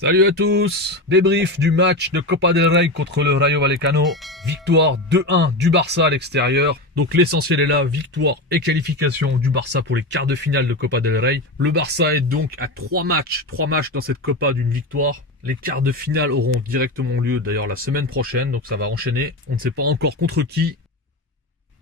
Salut à tous, débrief du match de Copa del Rey contre le Rayo Vallecano, victoire 2-1 du Barça à l'extérieur, donc l'essentiel est là, victoire et qualification du Barça pour les quarts de finale de Copa del Rey. Le Barça est donc à 3 matchs dans cette Copa d'une victoire. Les quarts de finale auront directement lieu d'ailleurs la semaine prochaine, donc ça va enchaîner, on ne sait pas encore contre qui.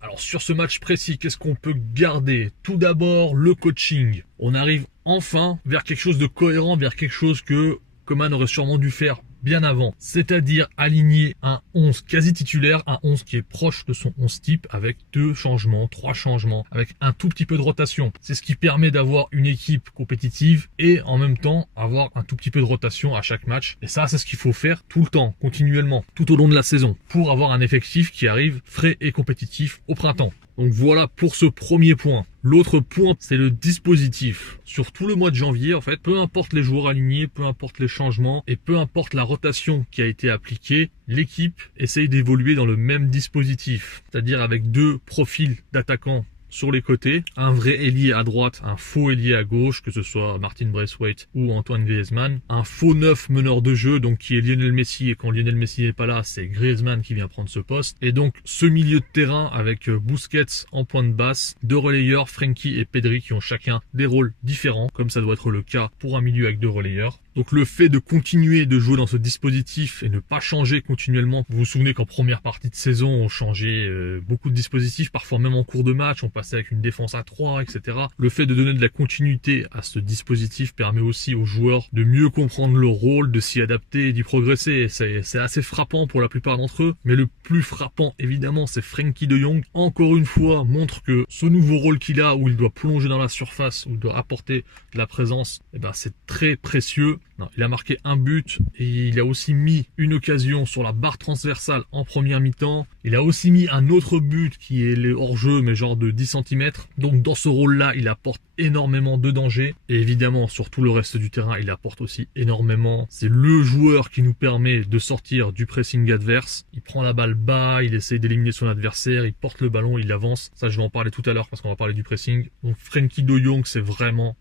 Alors sur ce match précis, qu'est-ce qu'on peut garder? Tout d'abord, le coaching. On arrive enfin vers quelque chose de cohérent, vers quelque chose que Koeman aurait sûrement dû faire bien avant, c'est-à-dire aligner un 11 quasi titulaire, un 11 qui est proche de son 11 type avec 2 changements, 3 changements, avec un tout petit peu de rotation. C'est ce qui permet d'avoir une équipe compétitive et en même temps avoir un tout petit peu de rotation à chaque match. Et ça, c'est ce qu'il faut faire tout le temps, continuellement, tout au long de la saison, pour avoir un effectif qui arrive frais et compétitif au printemps. Donc voilà pour ce premier point. L'autre point, c'est le dispositif. Sur tout le mois de janvier, en fait, peu importe les joueurs alignés, peu importe les changements et peu importe la rotation qui a été appliquée, l'équipe essaye d'évoluer dans le même dispositif. C'est-à-dire avec 2 profils d'attaquants sur les côtés, un vrai ailier à droite, un faux ailier à gauche, que ce soit Martin Braithwaite ou Antoine Griezmann, un faux neuf meneur de jeu, donc qui est Lionel Messi, et quand Lionel Messi n'est pas là, c'est Griezmann qui vient prendre ce poste, et donc ce milieu de terrain avec Busquets en pointe basse, 2 relayeurs, Frenkie et Pedri, qui ont chacun des rôles différents, comme ça doit être le cas pour un milieu avec 2 relayeurs. Donc le fait de continuer de jouer dans ce dispositif et ne pas changer continuellement, vous vous souvenez qu'en première partie de saison, on changeait beaucoup de dispositifs, parfois même en cours de match, on passait avec une défense à 3, etc. Le fait de donner de la continuité à ce dispositif permet aussi aux joueurs de mieux comprendre leur rôle, de s'y adapter et d'y progresser. C'est assez frappant pour la plupart d'entre eux, mais le plus frappant évidemment c'est Frenkie de Jong. Encore une fois, montre que ce nouveau rôle qu'il a, où il doit plonger dans la surface, où il doit apporter de la présence, c'est très précieux. Non, il a marqué un but et il a aussi mis une occasion sur la barre transversale en première mi-temps. Il a aussi mis un autre but qui est le hors-jeu mais genre de 10 cm. Donc dans ce rôle-là, il apporte énormément de danger. Et évidemment, sur tout le reste du terrain, il apporte aussi énormément. C'est le joueur qui nous permet de sortir du pressing adverse. Il prend la balle bas, il essaye d'éliminer son adversaire, il porte le ballon, il avance. Ça, je vais en parler tout à l'heure parce qu'on va parler du pressing. Donc Frenkie de Jong, c'est vraiment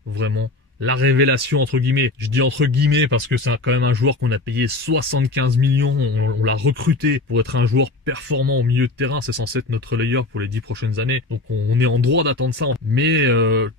la révélation entre guillemets. Je dis entre guillemets parce que c'est quand même un joueur qu'on a payé 75 millions, on l'a recruté pour être un joueur performant au milieu de terrain, c'est censé être notre relayeur pour les 10 prochaines années. Donc on est en droit d'attendre ça. Mais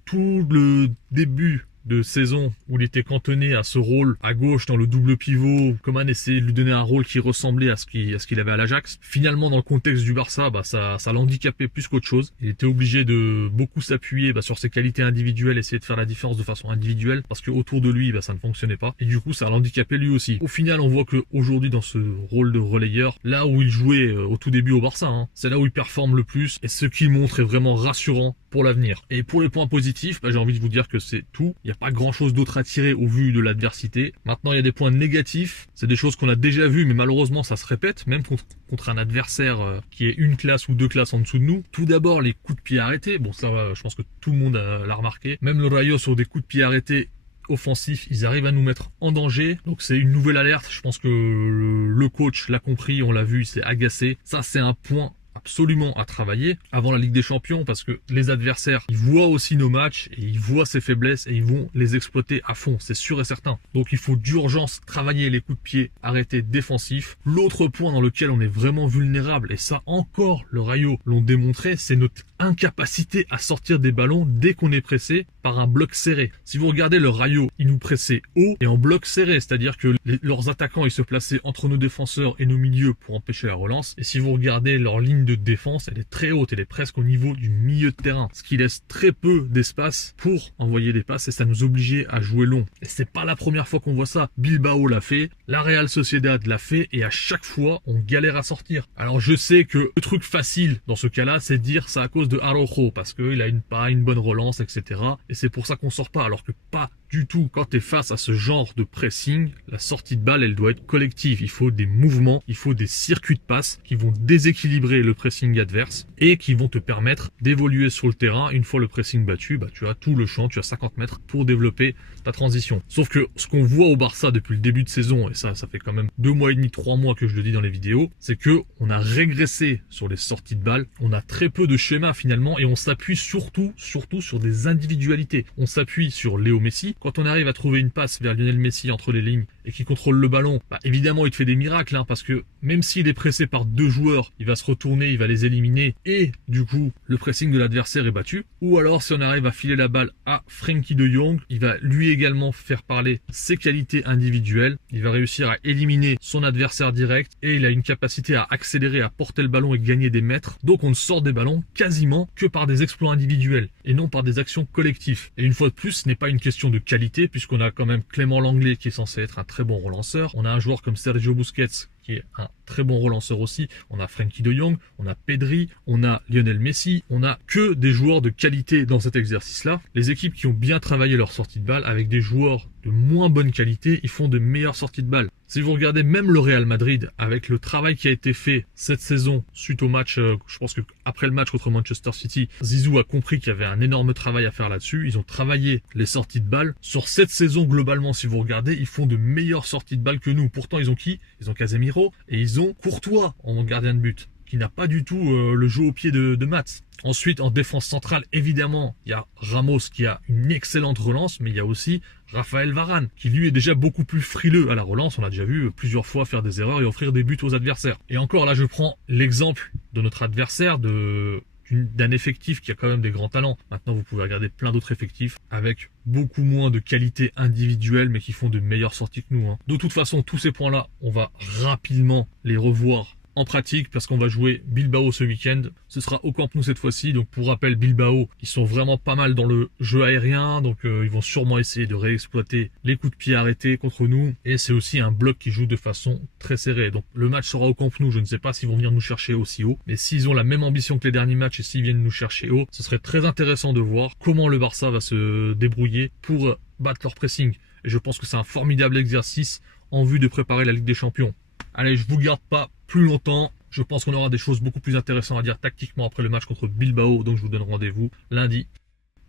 tout le début de saison où il était cantonné à ce rôle à gauche dans le double pivot, Koeman essayait de lui donner un rôle qui ressemblait à ce qu'il avait à l'Ajax. Finalement, dans le contexte du Barça, ça l'handicapait plus qu'autre chose. Il était obligé de beaucoup s'appuyer sur ses qualités individuelles, essayer de faire la différence de façon individuelle, parce que autour de lui, ça ne fonctionnait pas. Et du coup, ça l'handicapait lui aussi. Au final, on voit que aujourd'hui, dans ce rôle de relayeur, là où il jouait au tout début au Barça, c'est là où il performe le plus, et ce qu'il montre est vraiment rassurant pour l'avenir. Et pour les points positifs, j'ai envie de vous dire que c'est tout. Il n'y a pas grand chose d'autre à tirer au vu de l'adversité. Maintenant, il y a des points négatifs. C'est des choses qu'on a déjà vues, mais malheureusement, ça se répète, même contre un adversaire qui est une classe ou 2 classes en dessous de nous. Tout d'abord, les coups de pied arrêtés. Bon, ça, je pense que tout le monde l'a remarqué. Même le Rayo, sur des coups de pied arrêtés offensifs, ils arrivent à nous mettre en danger. Donc c'est une nouvelle alerte. Je pense que le coach l'a compris, on l'a vu, il s'est agacé. Ça, c'est un point absolument à travailler avant la Ligue des Champions, parce que les adversaires, ils voient aussi nos matchs et ils voient ces faiblesses et ils vont les exploiter à fond, c'est sûr et certain. Donc il faut d'urgence travailler les coups de pied arrêtés défensifs. L'autre point dans lequel on est vraiment vulnérable, et ça encore le Rayo l'ont démontré, c'est notre incapacité à sortir des ballons dès qu'on est pressé par un bloc serré. Si vous regardez le Rayo, ils nous pressaient haut et en bloc serré, c'est-à-dire que leurs attaquants, ils se plaçaient entre nos défenseurs et nos milieux pour empêcher la relance. Et si vous regardez leur ligne de défense, elle est très haute, elle est presque au niveau du milieu de terrain, ce qui laisse très peu d'espace pour envoyer des passes, et ça nous obligeait à jouer long. Et c'est pas la première fois qu'on voit ça. Bilbao l'a fait, la Real Sociedad l'a fait, et à chaque fois on galère à sortir. Alors je sais que le truc facile dans ce cas-là, c'est de dire ça à cause de Araujo, parce qu'il a pas une bonne relance, etc. Et c'est pour ça qu'on sort pas, alors que pas du tout. Quand tu es face à ce genre de pressing, la sortie de balle, elle doit être collective. Il faut des mouvements, il faut des circuits de passe qui vont déséquilibrer le pressing adverse et qui vont te permettre d'évoluer sur le terrain. Une fois le pressing battu, tu as tout le champ, tu as 50 mètres pour développer ta transition. Sauf que ce qu'on voit au Barça depuis le début de saison, et ça fait quand même 2 mois et demi, 3 mois que je le dis dans les vidéos, c'est que on a régressé sur les sorties de balles. On a très peu de schémas finalement, et on s'appuie surtout sur des individualités. On s'appuie sur Léo Messi, quand on arrive à trouver une passe vers Lionel Messi entre les lignes et qu'il contrôle le ballon, bah évidemment il te fait des miracles, hein, parce que même s'il est pressé par 2 joueurs, il va se retourner, il va les éliminer et du coup le pressing de l'adversaire est battu. Ou alors si on arrive à filer la balle à Frenkie de Jong, il va lui également faire parler ses qualités individuelles, il va réussir à éliminer son adversaire direct et il a une capacité à accélérer, à porter le ballon et gagner des mètres. Donc on ne sort des ballons quasiment que par des exploits individuels et non par des actions collectives. Et une fois de plus, ce n'est pas une question de qualité puisqu'on a quand même Clément Lenglet qui est censé être un très bon relanceur. On a un joueur comme Sergio Busquets qui est un très bon relanceur aussi. On a Frenkie de Jong, on a Pedri, on a Lionel Messi. On a que des joueurs de qualité dans cet exercice-là. Les équipes qui ont bien travaillé leur sortie de balle avec des joueurs de moins bonne qualité, ils font de meilleures sorties de balle. Si vous regardez même le Real Madrid, avec le travail qui a été fait cette saison suite au match, je pense que après le match contre Manchester City, Zizou a compris qu'il y avait un énorme travail à faire là-dessus. Ils ont travaillé les sorties de balle. Sur cette saison, globalement, si vous regardez, ils font de meilleures sorties de balle que nous. Pourtant, ils ont qui? Ils ont Casemiro et ils ont Courtois en gardien de but, qui n'a pas du tout le jeu au pied de Mats. Ensuite, en défense centrale, évidemment, il y a Ramos qui a une excellente relance, mais il y a aussi Raphaël Varane, qui lui est déjà beaucoup plus frileux à la relance. On l'a déjà vu plusieurs fois faire des erreurs et offrir des buts aux adversaires. Et encore là, je prends l'exemple de notre adversaire, d'un effectif qui a quand même des grands talents. Maintenant, vous pouvez regarder plein d'autres effectifs avec beaucoup moins de qualité individuelle, mais qui font de meilleures sorties que nous. De toute façon, tous ces points-là, on va rapidement les revoir en pratique parce qu'on va jouer Bilbao ce week-end. Ce sera au Camp Nou cette fois-ci. Donc pour rappel, Bilbao, ils sont vraiment pas mal dans le jeu aérien. Donc ils vont sûrement essayer de réexploiter les coups de pied arrêtés contre nous. Et c'est aussi un bloc qui joue de façon très serrée. Donc le match sera au Camp Nou. Je ne sais pas s'ils vont venir nous chercher aussi haut. Mais s'ils ont la même ambition que les derniers matchs et s'ils viennent nous chercher haut, ce serait très intéressant de voir comment le Barça va se débrouiller pour battre leur pressing. Et je pense que c'est un formidable exercice en vue de préparer la Ligue des Champions. Allez, je vous garde pas plus longtemps. Je pense qu'on aura des choses beaucoup plus intéressantes à dire tactiquement après le match contre Bilbao. Donc je vous donne rendez-vous lundi.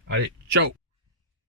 Allez, ciao!